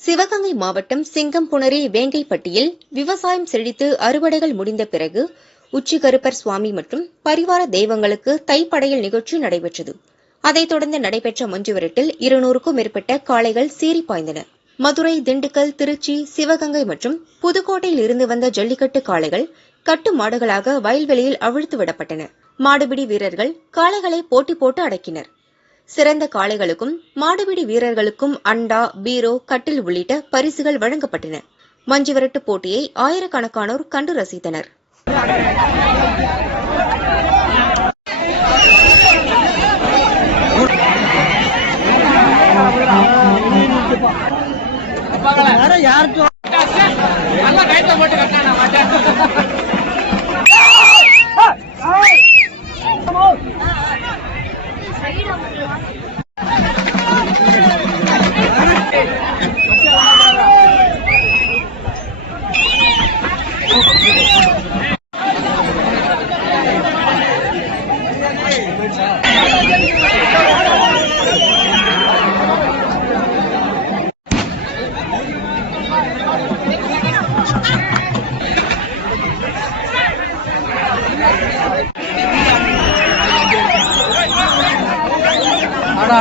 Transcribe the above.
சிவகங்கை மாவட்டம் சிங்கம்புணரி வேங்கைப்பட்டியில் விவசாயம் செழித்து அறுவடைகள் முடிந்த பிறகு உச்சிகருப்பர் சுவாமி மற்றும் பரிவார தெய்வங்களுக்கு தைப்படையல் நிகழ்ச்சி நடைபெற்றது. அதைத் தொடர்ந்து நடைபெற்ற மஞ்சுவிரட்டில் 200க்கும் மேற்பட்ட காளைகள் சீறி பாய்ந்தன. மதுரை, திண்டுக்கல், திருச்சி, சிவகங்கை மற்றும் புதுக்கோட்டையில் இருந்து வந்த ஜல்லிக்கட்டு காளைகள் கட்டு மாடுகளாக வயல்வெளியில் அவிழ்த்து விடப்பட்டன. மாடுபிடி வீரர்கள் காளைகளை போட்டி போட்டு அடக்கினர். சிறந்த காளைகளுக்கும் மாடுபிடி வீரர்களுக்கும் அண்டா, பீரோ, கட்டில் உள்ளிட்ட பரிசுகள் வழங்கப்பட்டன. மஞ்சுவிரட்டு போட்டியை ஆயிரக்கணக்கானோர் கண்டு ரசித்தனர். ஆடா